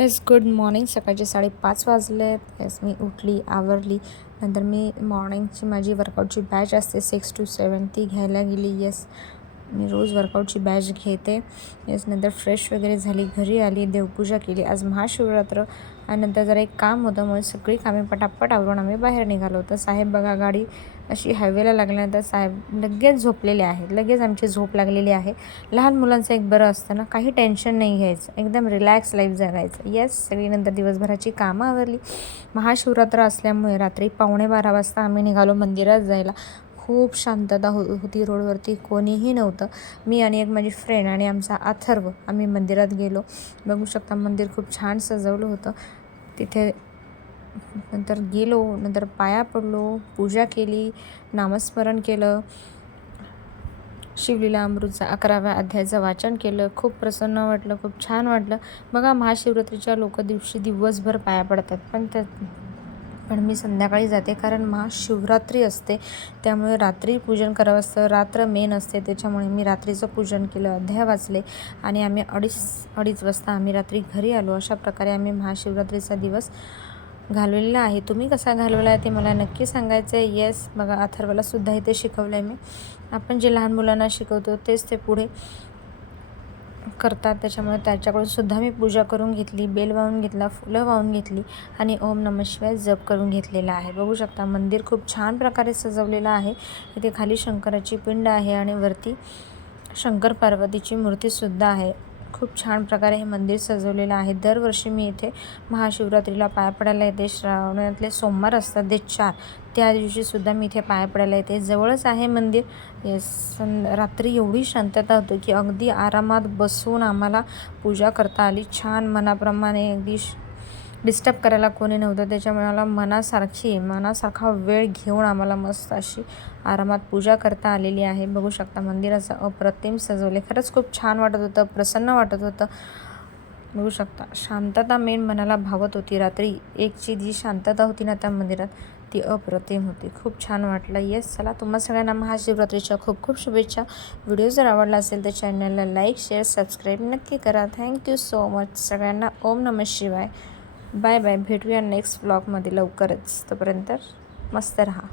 Yes, good morning. सकाळचे 5:30 वाजलेत. Yes, मी उठली, आवरली. नंतर मी मॉर्निंगची माझी वर्कआउटची बॅच असते 6 to 7 ती घ्यायला गेली. येस, मी रोज वर्कआउटची बॅच घेते. येस, नंतर फ्रेश वगैरे झाली, घरी आली, देवपूजा केली. आज महाशिवरात्र आणि नंतर जरा एक काम होतं, म्हणून सगळी कामे पटापट आवरून आम्ही बाहेर निघालो. तर साहेब बघा, गाडी अशी हायवेला लागल्यानंतर साहेब लगेच झोपलेले आहेत. लगेच आमची झोप लागलेली आहे. लहान मुलांचं एक बरं असतं ना, काही टेन्शन नाही घ्यायचं, एकदम रिलॅक्स लाईफ जगायचं. येस, सगळी नंतर दिवसभराची कामं आवरली. महाशिवरात्र असल्यामुळे रात्री 11:15 वाजता आम्ही निघालो मंदिरात जायला. खूप शांतता होती रोडवरती, कोणीही नव्हतं. मी आणि एक माझी फ्रेंड आणि आमचा अथर्व आम्ही मंदिरात गेलो. बघू शकता, मंदिर खूप छान सजवलं होतं. तिथे नंतर गेलो, नंतर पाया पडलो, पूजा केली, नामस्मरण केलं, शिवलीला अमृतचा 11व्या अध्यायाचं वाचन केलं. खूप प्रसन्न वाटलं, खूप छान वाटलं. बघा, महाशिवरात्रीच्या दिवशी दिवसभर पाया पडतात, पण मी संध्याकाळी जाते, कारण महाशिवरात्री असते, त्यामुळे रात्री पूजन करावं असतं. रात्र मेन असते, त्याच्यामुळे मी रात्रीचं पूजन केलं, अध्याय वाचले आणि आम्ही अडीच वाजता आम्ही रात्री घरी आलो. अशा प्रकारे आम्ही महाशिवरात्रीचा दिवस घालवलेला आहे. तुम्ही कसा घालवला आहे ते मला नक्की सांगायचं आहे. येस, बघा, अथर्वला सुद्धा इथे शिकवलं आहे मी. आपण जे लहान मुलांना शिकवतो तेच ते पुढे करतात, त्याच्यामुळे त्याच्याकडून सुद्धा मी पूजा करून घेतली, बेल वाहून घेतला, फुलं वाहून घेतली आणि ओम नमः शिवाय जप करून घेतलेला आहे. बघू शकता, मंदिर खूप छान प्रकारे सजवलेलं आहे. इथे खाली शंकराची पिंड आहे आणि वरती शंकर पार्वतीची मूर्तीसुद्धा आहे. खूप छान प्रकारे हे मंदिर सजवलेलं आहे. दरवर्षी मी इथे महाशिवरात्रीला पाया पडायला येते. श्रावणातले सोमवार असतात ते 4, त्या दिवशीसुद्धा मी इथे पाया पडायला येते. जवळच आहे मंदिर. रात्री एवढी शांतता होती की अगदी आरामात बसून आम्हाला पूजा करता आली. छान मनाप्रमाणे, अगदी डिस्टर्ब करायला कोणी नव्हतं, त्याच्यामुळे मला मनासारखा वेळ घेऊन आम्हाला मस्त अशी आरामात पूजा करता आलेली आहे. बघू शकता, मंदिराचं अप्रतिम सजवले. खरंच खूप छान वाटत होतं, प्रसन्न वाटत होतं. बघू शकता, शांतता मेन मनाला भावत होती. रात्री एकची जी शांतता होती ना त्या मंदिरात, ती अप्रतिम होती. खूप छान वाटलं. येस, चला, तुम्हा सगळ्यांना महाशिवरात्रीच्या खूप खूप शुभेच्छा. व्हिडिओ जर आवडला असेल तर चॅनलला लाईक, शेअर, सबस्क्राईब नक्की करा. थँक्यू सो मच सगळ्यांना. ओम नमः शिवाय. Bye bye. भेटूया नेक्स्ट व्लॉगमध्ये लवकरच. तोपर्यंत मस्त रहा.